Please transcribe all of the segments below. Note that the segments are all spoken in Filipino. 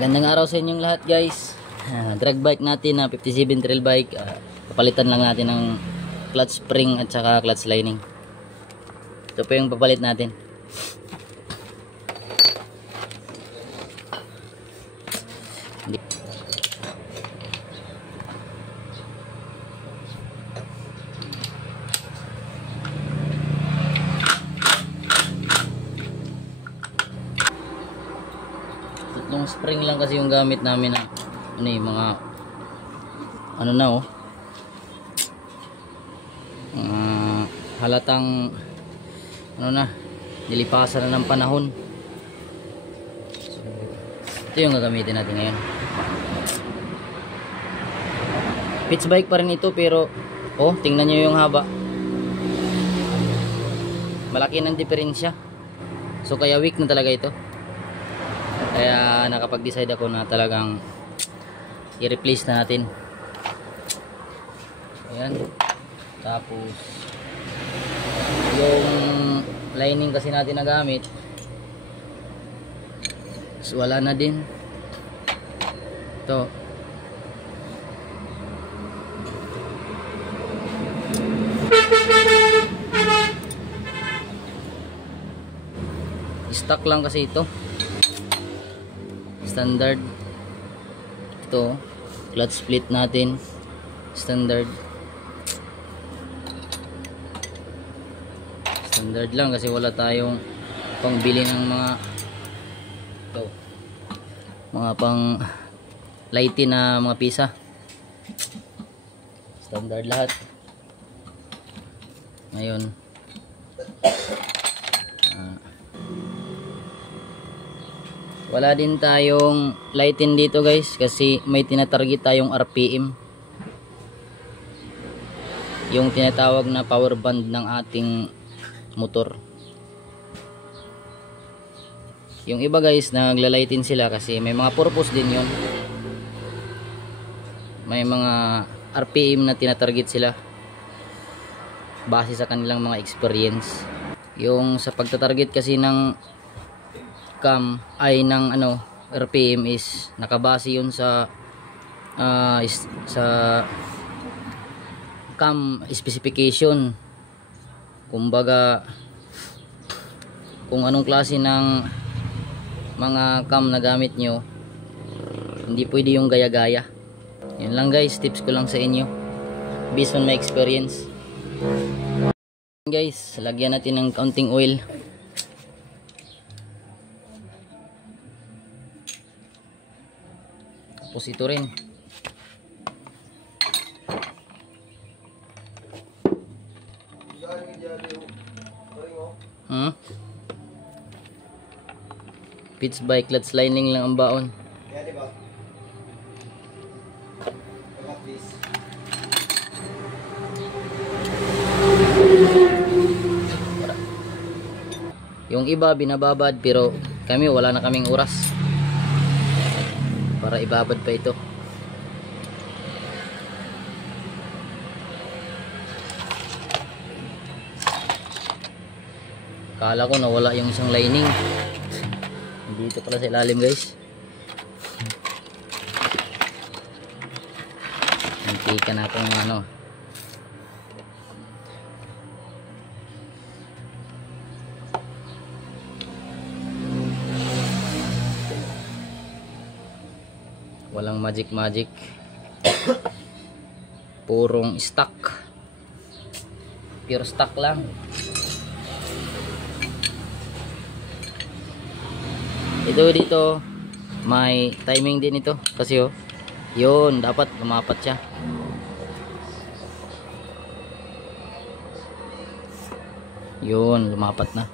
Magandang araw sa inyong lahat guys. Drag bike natin na 57 trail bike. Papalitan lang natin ng clutch spring at saka clutch lining. Ito po yung papalit natin. Tatlong spring lang kasi yung gamit namin na mga ano na halatang nilipasan na ng panahon. So, ito yung gagamitin natin ngayon. Pitch bike pa rin ito pero tingnan nyo yung haba. Malaki ng diferensya. So kaya weak na talaga ito. Kaya nakapag-decide ako na talagang i-replace na natin. Ayan. Tapos yung lining kasi natin na gamit, so wala na din. Ito. Stock lang kasi ito. Standard. Ito, clutch split natin standard lang kasi wala tayong pangbili ng mga pang lighting na mga pisa. Standard lahat ngayon. Wala din tayong lighting dito guys kasi may tinatarget tayong RPM, yung tinatawag na power band ng ating motor. Yung iba guys naglalightin sila kasi may mga purpose din yun, may mga RPM na tinatarget sila base sa kanilang mga experience. Yung sa pagtatarget kasi ng cam ay ng RPM is nakabase yun sa cam specification. Kumbaga kung anong klase ng mga cam na gamit nyo, hindi pwede yung gaya-gaya. Yun lang guys, tips ko lang sa inyo based on my experience. Guys, lagyan natin ng kaunting oil. Tapos ito rin. Pitch bike clutch lining lang ang baon. Yung iba binababad pero kami wala na kaming oras para ibabad pa ito. Kala ko nawala yung isang lining. Dito pala sa ilalim guys. Nantika na akong walang magic purong stock, pure stock lang. Dito may timing din ito kasi yun dapat lumapat siya. Yun lumapat na.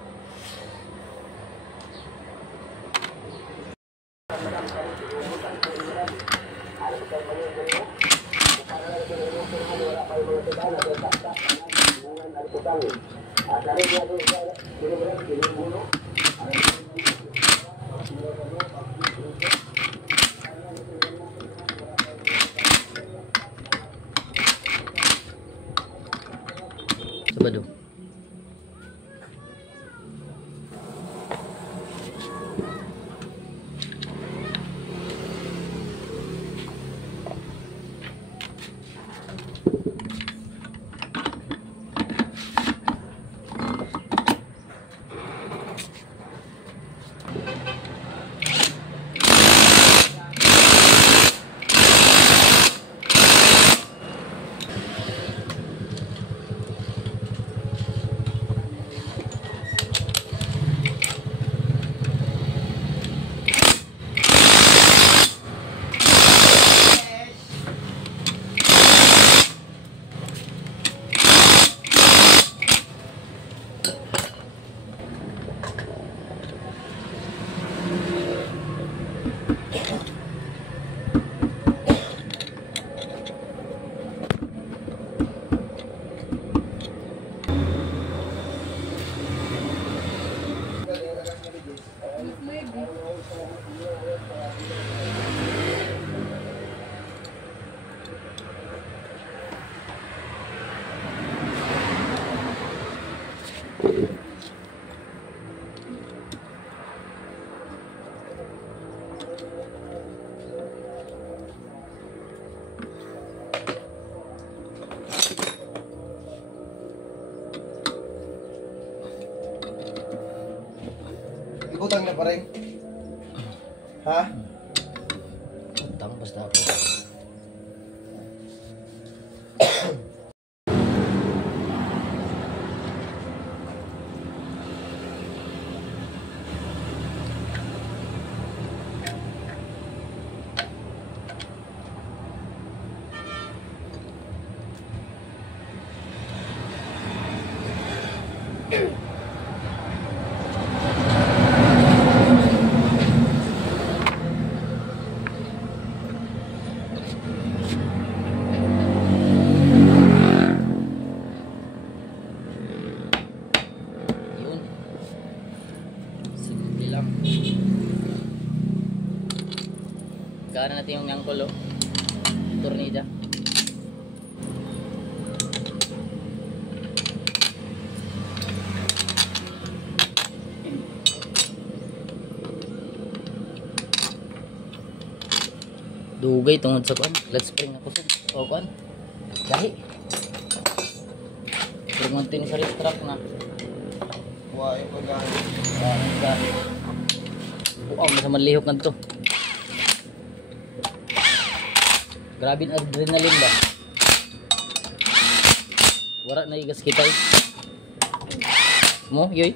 Sabado. Ha? Utang basta ako. Yun. Simple lang. Gana natin yung nyangkol, oh. Tornida. Dugay tungod sa kuan, let's spring ako sud. O kuan. Dahi. Pero mo tin sa strap na. Wa yung paggamit. Dahi. Wow, sa malihok na to. Grabe ang adrenaline ba? Wala na igas kita. Mo, yoy.